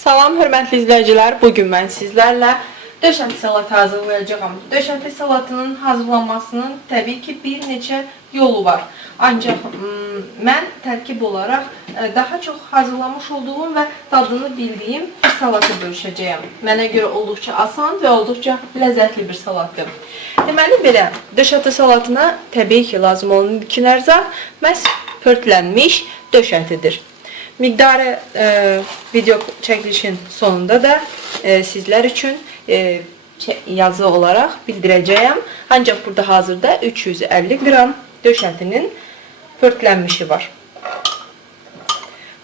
Salam hörmətli izləyicilər, bugün mən sizlərlə döşəti salatı hazırlayacağam. Döşəti salatının hazırlanmasının təbii ki bir neçə yolu var. Ancaq mən tərkib olaraq daha çox hazırlamış olduğum və dadını bildiyim bir salatı bölüşəcəyəm. Mənə görə olduqca asan və olduqca ləzzətli bir salatdır. Deməli belə, döşəti salatına təbii ki lazım olan ilkin ərzaq məhz pörtlənmiş döşətidir. Miqdarı video çəkilişin sonunda da sizlər üçün yazı olaraq bildirəcəyəm. Ancaq burada hazırda 350 qram döşətinin pörtlənmişi var.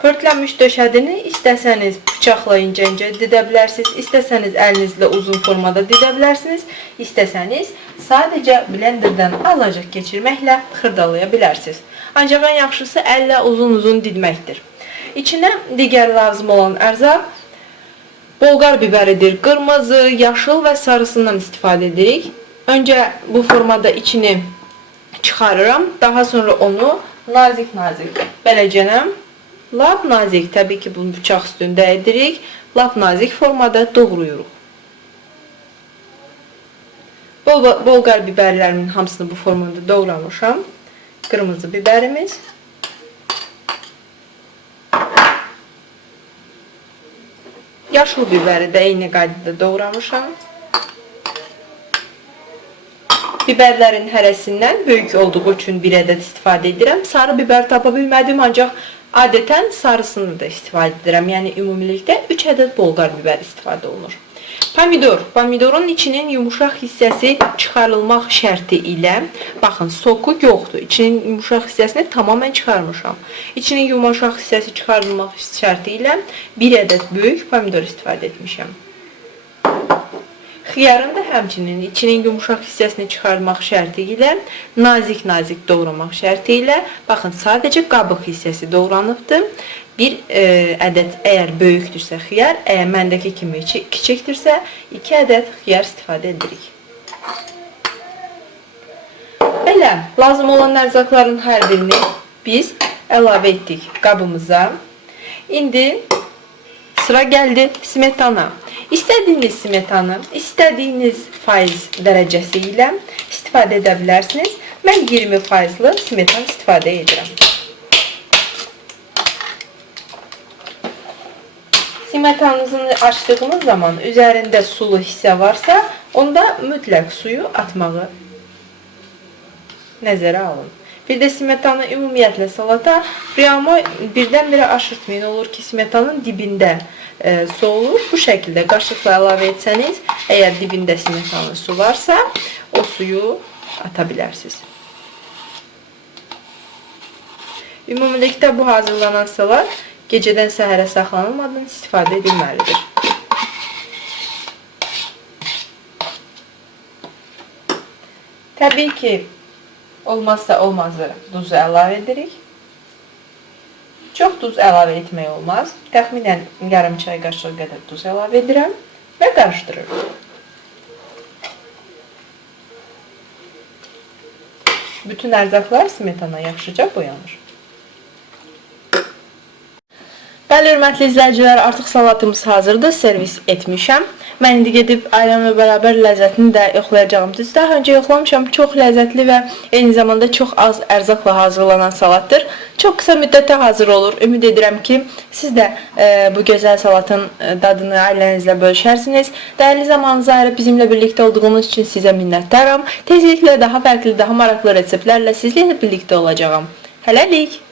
Pörtlənmiş döşədini istəsəniz bıçaqla incə-incə didə bilərsiniz, istəsəniz əlinizlə uzun formada didə bilərsiniz, istəsəniz sadəcə blenderdən azacıq keçirməklə xırdalaya bilərsiniz. Ancaq ən yaxşısı əllə uzun-uzun didməkdir. İçinə digər lazım olan ərzaq bolqar biberidir. Qırmızı, yaşıl və sarısından istifadə edirik. Öncə bu formada içini çıxarıram. Daha sonra onu nazik-nazik beləcənəm. Lap nazik, təbii ki bunu bıçaq üstündə edirik. Lap nazik formada doğruyuruq. Bolqar biberlərimin hamısını bu formada doğramışam. Qırmızı biberimiz. Yaşıl biberi də eyni qaydada doğramışam. Biberlərin hərəsindən böyük olduğu üçün bir ədəd istifadə edirəm. Sarı biber tapa bilmədim, ancaq adətən sarısını da istifadə edirəm. Yəni ümumilikdə 3 ədəd bolqar biber istifadə olunur. Pomidor. Pomidorun içinin yumuşaq hissəsi çıxarılmaq şərti ilə, baxın, soku yoxdur. İçinin yumuşaq hissəsini tamamən çıxarmışam. İçinin yumuşaq hissəsi çıxarılmaq şərti ilə bir ədəd böyük pomidor istifadə etmişəm. Xiyarın da həmçinin içinin yumuşaq hissəsini çıxarmaq şərti ilə, nazik-nazik doğramaq şərti ilə, baxın, sadəcə qabıq hissəsi doğranıbdır. Bir ədəd əgər böyükdürsə xiyar, əgər məndəki kimi kiçikdirsə 2 ədəd xiyar istifadə edirik. Belə, lazım olan ərzaqların hər birini biz əlavə etdik qabımıza. İndi sıra gəldi smetana. İstədiyiniz smetanı, istədiyiniz faiz dərəcəsi ilə istifadə edə bilərsiniz. Mən 20%lı smetan istifadə edirəm. Smetanınızı açdığınız zaman üzərində sulu hissə varsa, onda mütləq suyu atmağı nəzərə alın. Bir də smetanı ümumiyyətlə salata birdən-birə aşırtmayın. Olur ki, smetanın dibində su olur. Bu şəkildə qaşıqla əlavə etsəniz, əgər dibində smetanın su varsa, o suyu ata bilərsiniz. Ümumilikdə bu hazırlanan salat gecədən səhərə saxlanılmadan istifadə edilməlidir. Təbii ki, olmazsa olmazı duzu əlavə edirik. Çox duz əlavə etmək olmaz. Təxminən yarım çay qaşığı qədər duz əlavə edirəm və qarışdırıram. Bütün ərzaqlar smetana yaxşıca boyanır. Bəli, hörmətli izləyicilər, artıq salatımız hazırdır, servis etmişəm. Mən indi gedib ailəmlə bərabər ləzzətini də yoxlayacağım. Düz daha öncə yoxlamışam, çox ləzzətli və eyni zamanda çox az ərzaqla hazırlanan salatdır. Çox qısa müddətdə hazır olur. Ümid edirəm ki, siz də bu gözəl salatın dadını ailənizlə bölüşərsiniz. Dəyərli zamanınızı ayırıb bizimlə birlikdə olduğunuz üçün sizə minnətdaram. Tezliklə daha fərqli, daha maraqlı reseptlərlə sizlə birlikdə olacağam. Hələlik!